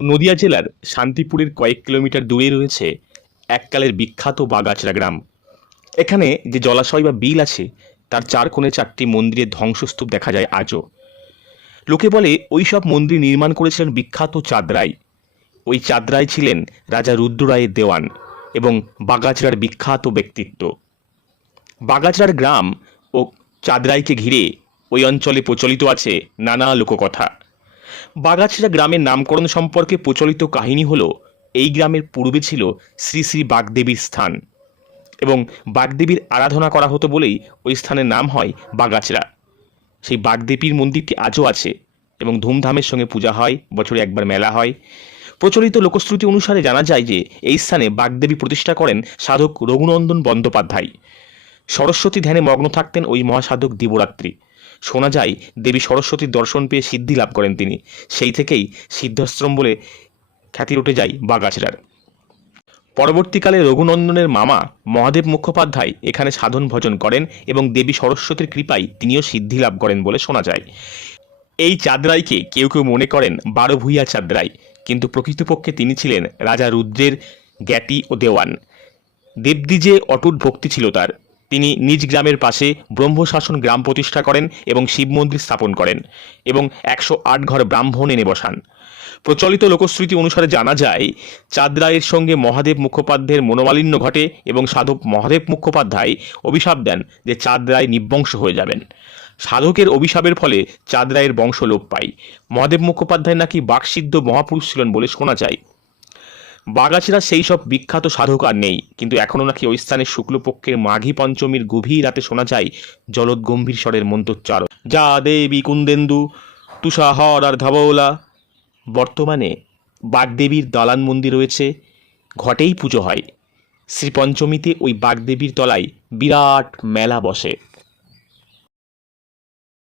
নদিয়া জেলার শান্তিপুরের কয়েক কিলোমিটার দূরে রয়েছে এককালের বিখ্যাত বাগাচড়া গ্রাম। এখানে যে জলাশয় বা বিল আছে, তার চার কোণে চারটি মন্দিরের ধ্বংসস্তূপ দেখা যায় আজও। লোকে বলে ওই সব মন্দির নির্মাণ করেছিলেন বিখ্যাত চাঁদরাই। ওই চাঁদরাই ছিলেন রাজা রুদ্ররায়ের দেওয়ান এবং বাগাচড়ার বিখ্যাত ব্যক্তিত্ব। বাগাচড়ার গ্রাম ও চাঁদরাইকে ঘিরে ওই অঞ্চলে প্রচলিত আছে নানা লোককথা। বাগাছড়া গ্রামের নামকরণ সম্পর্কে প্রচলিত কাহিনী হলো, এই গ্রামের পূর্বে ছিল শ্রী শ্রী বাগদেবীর স্থান এবং বাগদেবীর আরাধনা করা হতো বলেই ওই স্থানের নাম হয় বাগাছড়া। সেই বাগদেবীর মন্দিরটি আজও আছে এবং ধুমধামের সঙ্গে পূজা হয়, বছরে একবার মেলা হয়। প্রচলিত লোকশ্রুতি অনুসারে জানা যায় যে, এই স্থানে বাগদেবী প্রতিষ্ঠা করেন সাধক রঘুনন্দন বন্দ্যোপাধ্যায়। সরস্বতী ধ্যানে মগ্ন থাকতেন ওই মহাসাধক দিবরাত্রি। শোনা যায়, দেবী সরস্বতীর দর্শন পেয়ে সিদ্ধি লাভ করেন তিনি। সেই থেকেই সিদ্ধাশ্রম বলে খ্যাতি উঠে যায় বাগাছড়ার পরবর্তীকালে রঘুনন্দনের মামা মহাদেব মুখোপাধ্যায় এখানে সাধন ভজন করেন এবং দেবী সরস্বতীর কৃপায় তিনিও সিদ্ধি লাভ করেন বলে শোনা যায়। এই চাঁদরাইকে কেউ কেউ মনে করেন বারো ভূইয়া চাঁদরাই, কিন্তু প্রকৃতপক্ষে তিনি ছিলেন রাজা রুদ্রের জ্ঞাতি ও দেওয়ান। দেবদ্বিজে অটুট ভক্তি ছিল তার। তিনি নিজ গ্রামের পাশে ব্রহ্মশাসন গ্রাম প্রতিষ্ঠা করেন এবং শিব মন্দির স্থাপন করেন এবং একশো আট ঘর ব্রাহ্মণ এনে বসান। প্রচলিত লোকশ্রুতি অনুসারে জানা যায়, চাঁদরায়ের সঙ্গে মহাদেব মুখোপাধ্যায়ের মনোমালিন্য ঘটে এবং সাধক মহাদেব মুখোপাধ্যায় অভিশাপ দেন যে চাঁদরায় নিবংশ হয়ে যাবেন। সাধকের অভিশাপের ফলে চাঁদরায়ের বংশ লোপ পায়। মহাদেব মুখোপাধ্যায় নাকি বাকসিদ্ধ মহাপুরুষ ছিলেন বলে শোনা যায়। বাগাছিরা সেই সব বিখ্যাত সাধক আর নেই। কিন্তু এখনও নাকি ওই স্থানে শুক্লপক্ষের মাঘী পঞ্চমীর গভীর রাতে শোনা যায় জলদ গম্ভীর স্বরের মন্ত্রোচ্চারণ। যা দেবী কুন্দেন্দু তুষাহর আর ধাবলা বর্তমানে বাগদেবীর দালান মন্দির রয়েছে, ঘটেই পুজো হয়। শ্রী পঞ্চমীতে ওই বাগদেবীর তলায় বিরাট মেলা বসে।